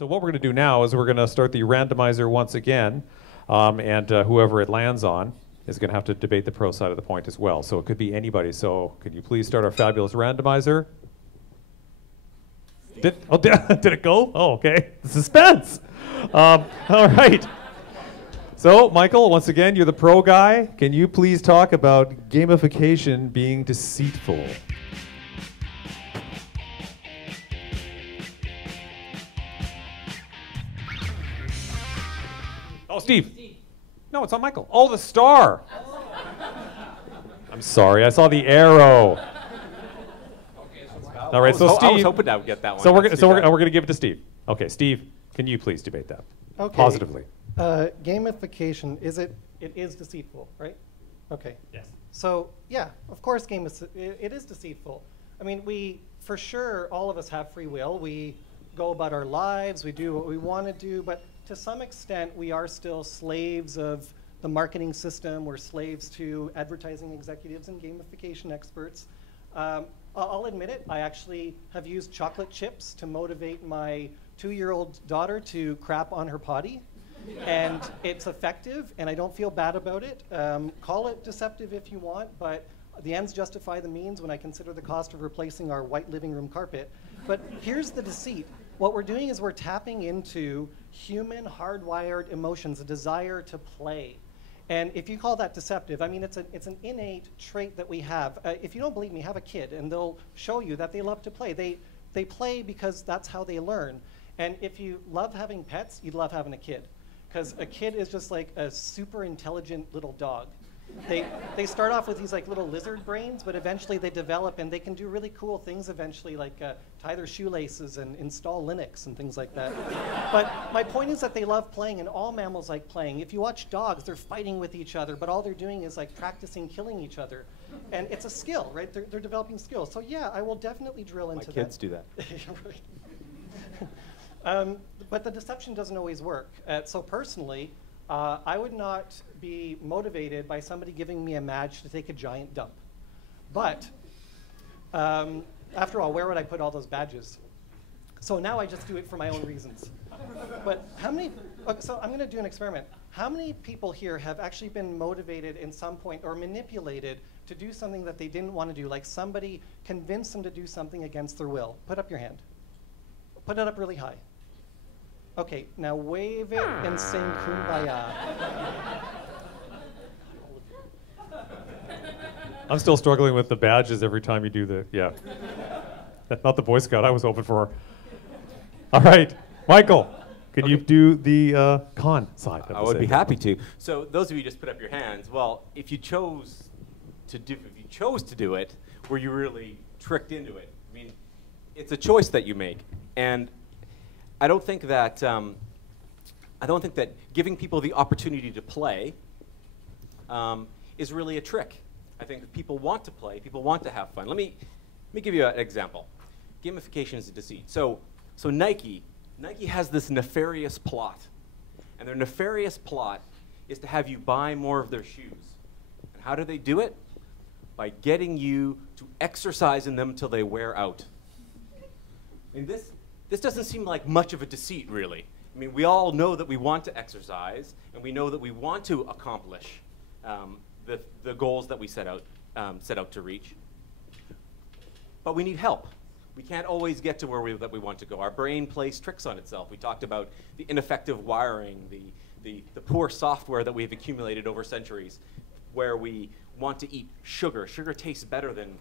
So what we're going to do now is we're going to start the randomizer once again, and whoever it lands on is going to have to debate the pro side of the point as well. So it could be anybody. So could you please start our fabulous randomizer? Did it go? Oh, okay. The suspense. All right. So, Michael, once again, you're the pro guy. Can you please talk about gamification being deceitful? Oh, Steve. No, it's on Michael. Oh, the star. I'm sorry. I saw the arrow. All right, so Steve. I was hoping I would get that one. So we're going to give it to Steve. Okay, Steve, can you please debate that positively? Gamification, it is deceitful, right? Okay. Yes. So yeah, of course it is deceitful. I mean, for sure, all of us have free will. We go about our lives, we do what we want to do, but to some extent, we are still slaves of the marketing system. We're slaves to advertising executives and gamification experts. I'll admit it, I actually have used chocolate chips to motivate my 2-year-old daughter to crap on her potty. And it's effective, and I don't feel bad about it. Call it deceptive if you want, but the ends justify the means when I consider the cost of replacing our white living room carpet. But here's the deceit. What we're doing is we're tapping into human hardwired emotions, a desire to play. And if you call that deceptive, I mean, it's an innate trait that we have. If you don't believe me, have a kid, and they'll show you that they love to play. They play because that's how they learn. And if you love having pets, you'd love having a kid. Because a kid is just like a super intelligent little dog. They start off with these like little lizard brains, but eventually they develop and they can do really cool things eventually, like tie their shoelaces and install Linux and things like that. But my point is that they love playing, and all mammals like playing. If you watch dogs, they're fighting with each other, but all they're doing is like practicing killing each other. And it's a skill, right? They're developing skills. So yeah, I will definitely drill into that. My kids do that. But the deception doesn't always work. So personally, I would not be motivated by somebody giving me a badge to take a giant dump. But after all, where would I put all those badges? So now I just do it for my own reasons. But how many, so I'm going to do an experiment. How many people here have actually been motivated in some point or manipulated to do something that they didn't want to do, like somebody convinced them to do something against their will? Put up your hand. Put it up really high. Okay, now wave it and sing Kumbaya. I'm still struggling with the badges every time you do the, yeah. Not the Boy Scout I was hoping for. All right, Michael, can you do the con side? I would be happy to. So those of you just put up your hands. Well, if you chose to do it, were you really tricked into it? I mean, it's a choice that you make, and I don't think that giving people the opportunity to play is really a trick. I think people want to play, people want to have fun. Let me give you an example. Gamification is a deceit. So Nike has this nefarious plot, and their nefarious plot is to have you buy more of their shoes. And how do they do it? By getting you to exercise in them till they wear out. I mean, this doesn't seem like much of a deceit, really. I mean, we all know that we want to exercise, and we know that we want to accomplish the goals that we set out to reach. But we need help. We can't always get to where that we want to go. Our brain plays tricks on itself. We talked about the ineffective wiring, the poor software that we've accumulated over centuries, where we want to eat sugar. Sugar tastes better than,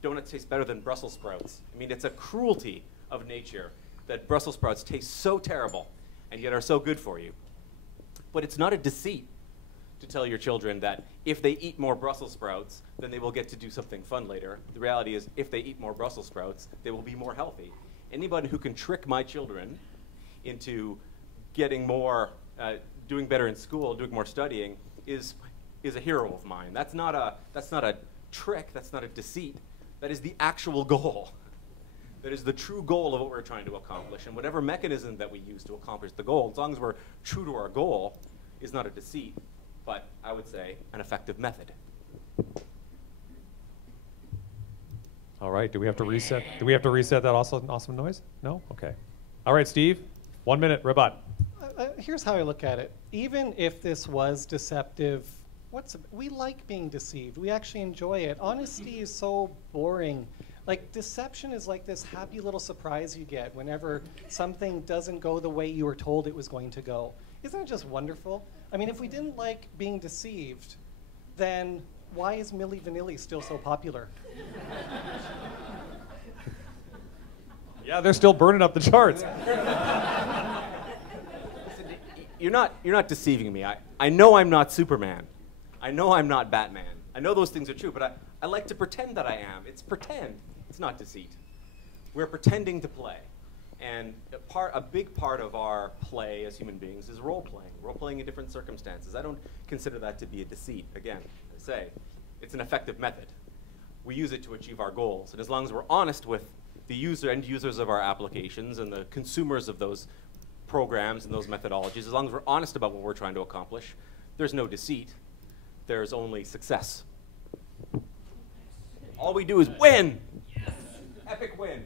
donuts taste better than Brussels sprouts. I mean, it's a cruelty of nature that Brussels sprouts taste so terrible and yet are so good for you. But it's not a deceit to tell your children that if they eat more Brussels sprouts, then they will get to do something fun later. The reality is, if they eat more Brussels sprouts, they will be more healthy. Anybody who can trick my children into getting more, doing better in school, doing more studying, is a hero of mine. That's not a trick, that's not a deceit. That is the actual goal. That is the true goal of what we're trying to accomplish. And whatever mechanism that we use to accomplish the goal, as long as we're true to our goal, is not a deceit, but I would say an effective method. All right, do we have to reset? Do we have to reset that awesome noise? No? Okay. All right, Steve, 1 minute, rebut. Here's how I look at it. Even if this was deceptive, we like being deceived. We actually enjoy it. Honesty is so boring. Like, deception is like this happy little surprise you get whenever something doesn't go the way you were told it was going to go. Isn't it just wonderful? I mean, if we didn't like being deceived, then why is Milli Vanilli still so popular? Yeah, they're still burning up the charts. You're not deceiving me. I know I'm not Superman. I know I'm not Batman. I know those things are true, but I like to pretend that I am. It's pretend. It's not deceit. We're pretending to play. And a big part of our play as human beings is role-playing. Role-playing in different circumstances. I don't consider that to be a deceit. Again, I say, it's an effective method. We use it to achieve our goals. And as long as we're honest with the end users of our applications and the consumers of those programs and those methodologies, as long as we're honest about what we're trying to accomplish, there's no deceit. There's only success. All we do is win. Yes. Epic win.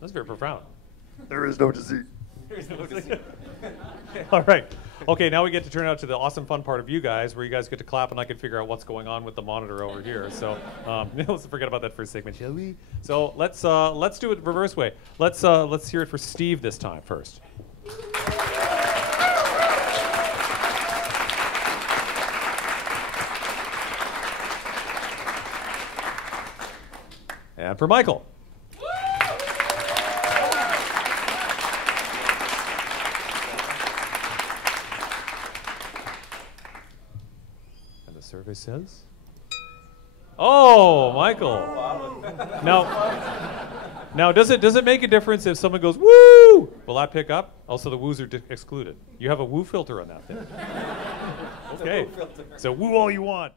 That's very profound. There is no deceit. There is no deceit. All right. Okay, now we get to turn out to the awesome fun part of you guys, where you guys get to clap and I can figure out what's going on with the monitor over here. So let's forget about that first segment, shall we? So let's do it reverse way. Let's hear it for Steve this time first. And for Michael. And the survey says? Oh, Michael. Now, does it make a difference if someone goes, woo? Will that pick up? Also, the woos are excluded. You have a woo filter on that thing. Okay. So woo all you want.